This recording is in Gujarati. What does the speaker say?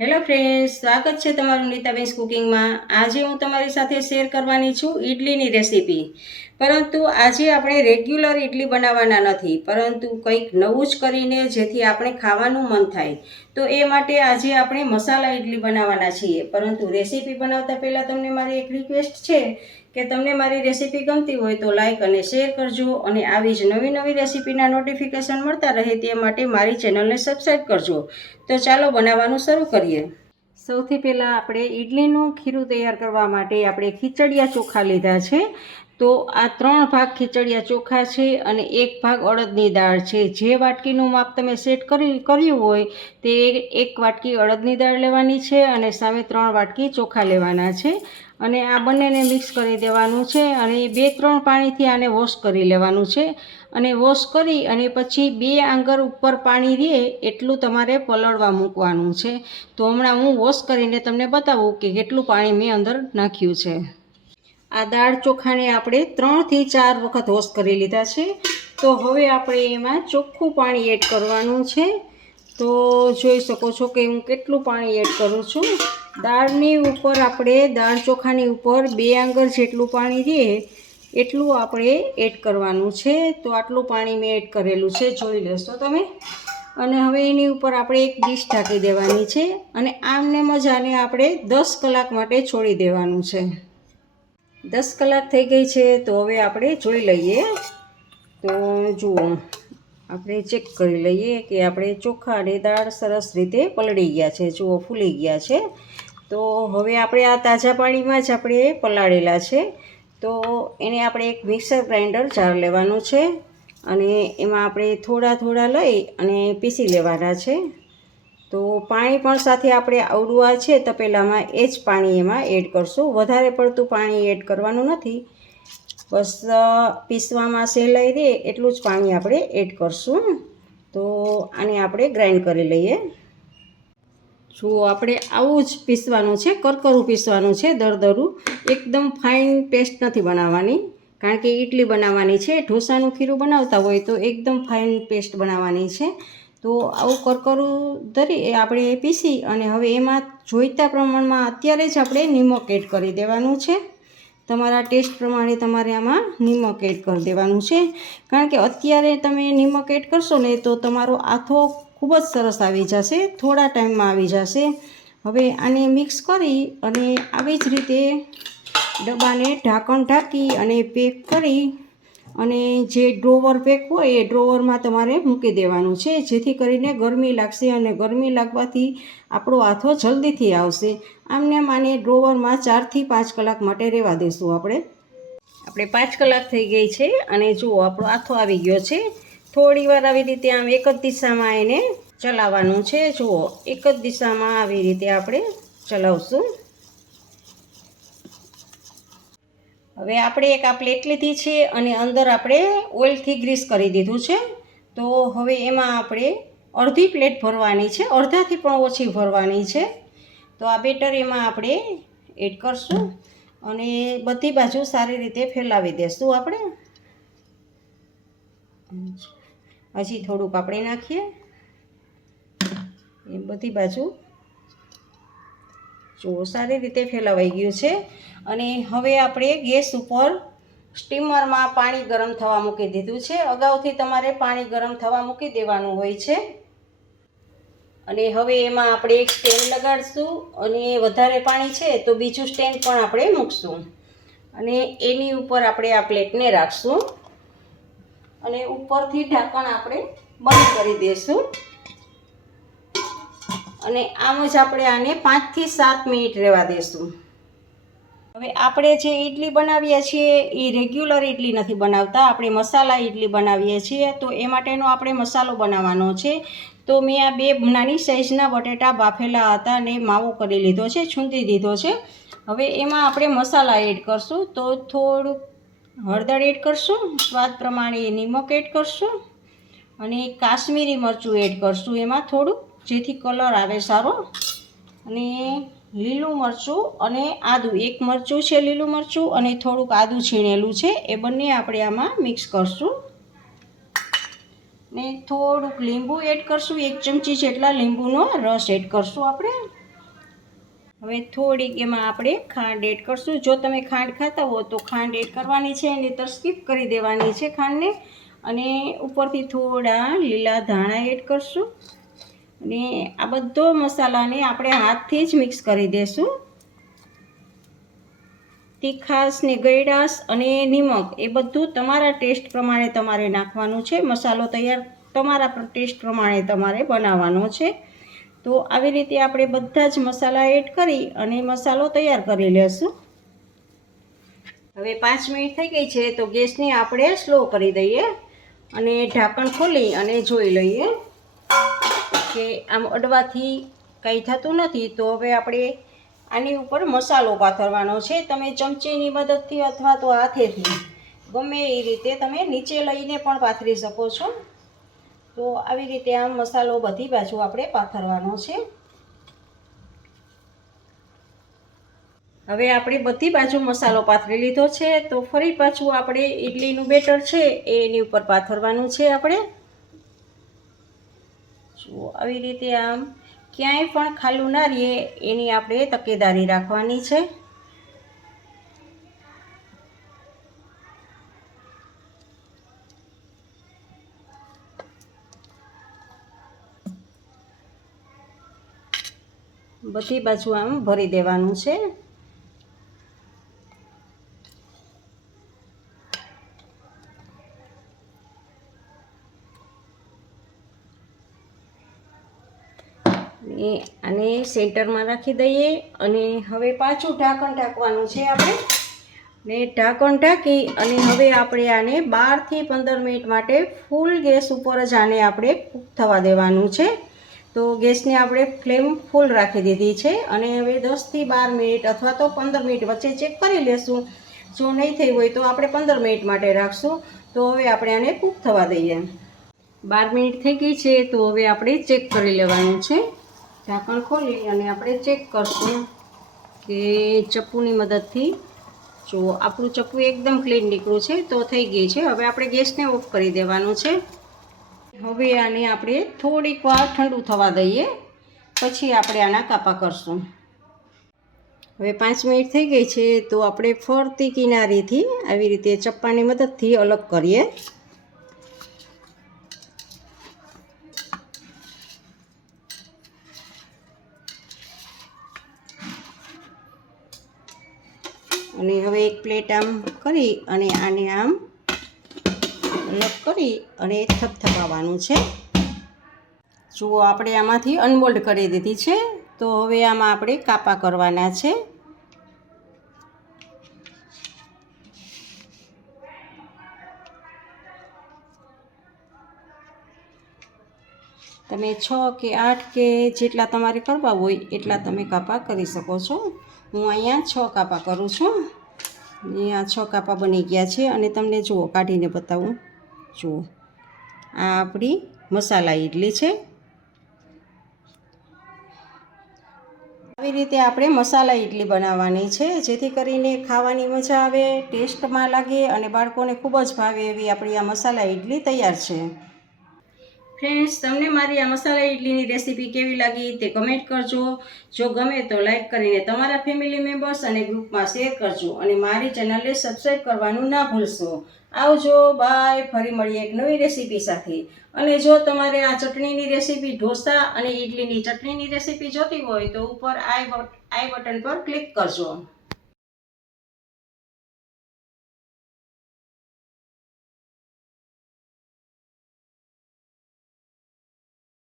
હેલો ફ્રેન્ડ્સ સ્વાગત છે તમારું નીતાબેન્સ કુકિંગમાં. આજે હું તમારી સાથે શેર કરવાની છું ઇડલીની રેસીપી. પરંતુ આજે આપણે રેગ્યુલર ઇડલી બનાવવાના નથી, પરંતુ કંઈક નવું જ કરીને જેથી આપણે ખાવાનું મન થાય. તો એ માટે આજે આપણે મસાલા ઇડલી બનાવવાના છીએ. પરંતુ રેસીપી બનાવતા પહેલાં તમને મારી એક રિક્વેસ્ટ છે કે તમને મારી રેસીપી ગમતી હોય તો લાઇક અને શેર કરજો અને આવી જ નવી નવી રેસીપીના નોટિફિકેશન મળતા રહે તે માટે મારી ચેનલને સબસ્ક્રાઈબ કરજો. તો ચાલો બનાવવાનું શરૂ કરીએ. સૌથી પહેલાં આપણે ઇડલીનું ખીરું તૈયાર કરવા માટે આપણે ખીચડિયા ચોખા લીધા છે. તો આ ત્રણ ભાગ ખીચડિયા ચોખા છે અને એક ભાગ અડદની દાળ છે. જે વાટકીનું માપ તમે સેટ કરી, કર્યું હોય તે એક વાટકી અડદની દાળ લેવાની છે અને સામે ત્રણ વાટકી ચોખા લેવાના છે. અને આ બંનેને મિક્સ કરી દેવાનું છે અને બે ત્રણ પાણીથી આને વોશ કરી લેવાનું છે. અને વોશ કરી અને પછી બે આંગર ઉપર પાણી રહે એટલું તમારે પલળવા મૂકવાનું છે. તો હમણાં હું વોશ કરીને તમને બતાવું કે કેટલું પાણી મેં અંદર નાખ્યું છે. આ દાળ ચોખાને આપણે ત્રણથી ચાર વખત વોશ કરી લીધા છે. તો હવે આપણે એમાં ચોખ્ખું પાણી એડ કરવાનું છે. તો જોઈ શકો છો કે હું કેટલું પાણી એડ કરું છું. દાળની ઉપર આપણે દાળ ચોખાની ઉપર બે આંગળ જેટલું પાણી રહે એટલું આપણે એડ કરવાનું છે. તો આટલું પાણી મેં એડ કરેલું છે, જોઈ લેશો તમે. અને હવે એની ઉપર આપણે એક ડીશ ઢાંકી દેવાની છે અને આમને મજાને આપણે દસ કલાક માટે છોડી દેવાનું છે. દસ કલાક થઈ ગઈ છે, તો હવે આપણે જોઈ લઈએ. તો જુઓ, આપણે ચેક કરી લઈએ કે આપણે ચોખા અને દાળ સરસ રીતે પલળી ગયા છે. જુઓ, ફૂલી ગયા છે. તો હવે આપણે આ તાજા પાણીમાં જ આપણે પલાળેલા છે. તો એને આપણે એક મિક્સર ગ્રાઇન્ડર જાર લેવાનું છે અને એમાં આપણે થોડા થોડા લઈ અને પીસી લેવાના છે. તો પાણી પણ સાથે આપણે આવડું આ છે તપેલામાં એ જ પાણી એમાં એડ કરશું. વધારે પડતું પાણી એડ કરવાનું નથી. બસ પીસવામાં સહેલાઈ દે એટલું જ પાણી આપણે એડ કરશું. તો આને આપણે ગ્રાઇન્ડ કરી લઈએ. જુઓ આપણે આવું જ પીસવાનું છે, કરકરું પીસવાનું છે દરદરું એકદમ ફાઇન પેસ્ટ નથી બનાવવાની, કારણ કે ઇડલી બનાવવાની છે, ઢોસાનું ખીરું બનાવતા હોય તો એકદમ ફાઇન પેસ્ટ બનાવવાની છે. તો આવું કરકરું ધરી આપણે પીસી અને હવે એમાં જોઈતા પ્રમાણમાં અત્યારે જ આપણે નિમક એડ કરી દેવાનું છે. તમારા ટેસ્ટ પ્રમાણે તમારે આમાં નિમક એડ કરી દેવાનું છે. કારણ કે અત્યારે તમે નિમક એડ કરશો ને તો તમારો આથો ખૂબ જ સરસ આવી જશે, થોડા ટાઈમમાં આવી જશે. હવે આને મિક્સ કરી અને આવી જ રીતે ડબ્બાને ઢાંકણ ઢાંકી અને પેક કરી અને જે ડ્રોવર પેક હોય એ ડ્રોવરમાં તમારે મૂકી દેવાનું છે, જેથી કરીને ગરમી લાગશે અને ગરમી લાગવાથી આપણો હાથો જલ્દીથી આવશે. આમને આને ડ્રોવરમાં ચારથી પાંચ કલાક માટે રહેવા દઈશું આપણે. આપણે પાંચ કલાક થઈ ગઈ છે અને જુઓ આપણો હાથો આવી ગયો છે. થોડી વાર આવી રીતે આમ એક જ દિશામાં એને ચલાવવાનું છે. જુઓ, એક જ દિશામાં આવી રીતે આપણે ચલાવશું. હવે આપણે એક આ પ્લેટ લીધી છે અને અંદર આપણે ઓઇલથી ગ્રીસ કરી દીધું છે. તો હવે એમાં આપણે અડધી પ્લેટ ભરવાની છે. અડધાથી પણ ઓછી ભરવાની છે. તો આ બેટર એમાં આપણે એડ કરશું અને બધી બાજુ સારી રીતે ફેલાવી દેશું આપણે. હજી થોડુંક આપણે નાખીએ. એ બધી બાજુ જો સારી રીતે ફેલાવાઈ ગયું છે. અને હવે આપણે ગેસ ઉપર સ્ટીમરમાં પાણી ગરમ થવા મૂકી દીધું છે. અગાઉથી તમારે પાણી ગરમ થવા મૂકી દેવાનું હોય છે. અને હવે એમાં આપણે એક સ્ટેન્ડ લગાડશું અને વધારે પાણી છે તો બીજું સ્ટેન્ડ પણ આપણે મૂકશું. અને એની ઉપર આપણે આ પ્લેટને રાખશું. અને ઉપરથી ઢાંકણ આપણે બંધ કરી દઈશું. અને આમ જ આપણે આને પાંચથી સાત મિનિટ રહેવા દઈશું. હવે આપણે જે ઇડલી બનાવીએ છીએ એ રેગ્યુલર ઇડલી નથી બનાવતા. આપણે મસાલા ઇડલી બનાવીએ છીએ, તો એ માટેનો આપણે મસાલો બનાવવાનો છે. તો મેં આ બે નાની સાઇઝના બટેટા બાફેલા હતા અને માવો કરી લીધો છે છૂંદી દીધો છે. હવે એમાં આપણે મસાલા એડ કરશું. તો થોડુંક હળદર એડ કરશું, સ્વાદ પ્રમાણે નિમક એડ કરશું અને કાશ્મીરી મરચું એડ કરશું એમાં થોડુંક જેથી કલર આવે સારો. અને લીલું મરચું અને આદું, એક મરચું છે લીલું મરચું અને થોડુંક આદું છીણેલું છે, એ બંને આપણે આમાં મિક્સ કરશું. ને થોડુંક લીંબુ એડ કરશું, એક ચમચી જેટલા લીંબુનો રસ એડ કરશું આપણે. હવે થોડીક એમાં આપણે ખાંડ એડ કરશું. જો તમે ખાંડ ખાતા હો તો ખાંડ એડ કરવાની છે નહીંતર સ્કીપ કરી દેવાની છે ખાંડને. અને ઉપરથી થોડા લીલા ધાણા એડ કરશું. અને આ બધો મસાલાને આપણે હાથથી જ મિક્સ કરી દઈશું તીખાશ ને ગળાશ અને નિમક એ બધું તમારા ટેસ્ટ પ્રમાણે તમારે નાખવાનું છે. મસાલો તૈયાર તમારા ટેસ્ટ પ્રમાણે તમારે બનાવવાનો છે. તો આવી રીતે આપણે બધા જ મસાલા એડ કરી અને મસાલો તૈયાર કરી લેશું. હવે પાંચ મિનિટ થઈ ગઈ છે તો ગેસને આપણે સ્લો કરી દઈએ અને ઢાંકણ ખોલી અને જોઈ લઈએ કે આમ અડવાથી કંઈ થતું નથી. તો હવે આપણે આની ઉપર મસાલો પાથરવાનો છે. તમે ચમચીની મદદથી અથવા તો હાથેથી ગમે એ રીતે તમે નીચે લઈને પણ પાથરી શકો છો. તો આવી રીતે આમ મસાલો બધી બાજુ આપણે પાથરવાનો છે. હવે આપણે બધી બાજુ મસાલો પાથરી લીધો છે, તો ફરી પાછું આપણે ઇડલીનું બેટર છે એ એની ઉપર પાથરવાનું છે આપણે. જુઓ, આવી રીતે આમ ક્યાંય પણ ખાલું ના રહીએ એની આપણે તકેદારી રાખવાની છે. બધી બાજુ આમ ભરી દેવાનું છે. આને સેન્ટરમાં રાખી દઈએ અને હવે પાછું ઢાંકણ ઢાંકવાનું છે આપણે. ને ઢાંકણ ઢાંકી અને હવે આપણે આને બારથી પંદર મિનિટ માટે ફૂલ ગેસ ઉપર જ આને આપણે થવા દેવાનું છે. તો ગેસને આપણે ફ્લેમ ફૂલ રાખી દીધી છે અને હવે દસથી બાર મિનિટ અથવા તો પંદર મિનિટ વચ્ચે ચેક કરી લેશું. જો નહીં થઈ હોય તો આપણે પંદર મિનિટ માટે રાખશું. તો હવે આપણે આને કૂક થવા દઈએ. બાર મિનિટ થઈ ગઈ છે તો હવે આપણે ચેક કરી લેવાનું છે. ઢાંકણ ખોલી અને આપણે ચેક કરશું કે ચપ્પુની મદદથી જો આપણું ચપ્પુ એકદમ ક્લીન નીકળ્યું છે તો થઈ ગઈ છે. હવે આપણે ગેસને ઓફ કરી દેવાનું છે. હવે આને આપણે થોડીક વાર ઠંડુ થવા દઈએ. પછી આપણે આના કાપા કરશું. હવે પાંચ મિનિટ થઈ ગઈ છે, તો આપણે ફરતી કિનારીથી આવી રીતે ચપ્પાની મદદથી અલગ કરીએ. અને હવે એક પ્લેટ આમ કરી અને આને આમ અલગ કરી અને થપથપાવવાનું છે. જુઓ, આપણે આમાંથી અનમોલ્ડ કરી દીધી છે. તો હવે આમાં આપણે કાપા કરવાના છે. તમે છ કે આઠ કે જેટલા તમારે કરવા હોય એટલા તમે કાપા કરી શકો છો. હું અહીંયા છ કાપા કરું છું. અહીંયા છ કાપા બની ગયા છે અને તમને જુઓ, કાઢીને બતાવું. જુઓ. આ આપણી મસાલા ઇડલી છે. આવી રીતે આપણે મસાલા ઇડલી બનાવવાની છે, જેથી કરીને ખાવાની મજા આવે, ટેસ્ટમાં લાગે અને બાળકોને ખૂબ જ ભાવે એવી આપણી આ મસાલા ઇડલી તૈયાર છે. ફ્રેન્ડ્સ તમને મારી આ મસાલા ઇડલીની રેસીપી કેવી લાગી તે કમેન્ટ કરજો. જો ગમે તો લાઇક કરીને તમારા ફેમિલી મેમ્બર્સ અને ગ્રુપમાં શેર કરજો અને મારી ચેનલને સબસ્ક્રાઈબ કરવાનું ના ભૂલશો. આવજો બાય ફરી મળીએ એક નવી રેસીપી સાથે. અને જો તમારે આ ચટણીની રેસીપી ઢોસા અને ઇડલીની ચટણીની રેસીપી જોતી હોય તો ઉપર આઈ આઈ બટન પર ક્લિક કરજો.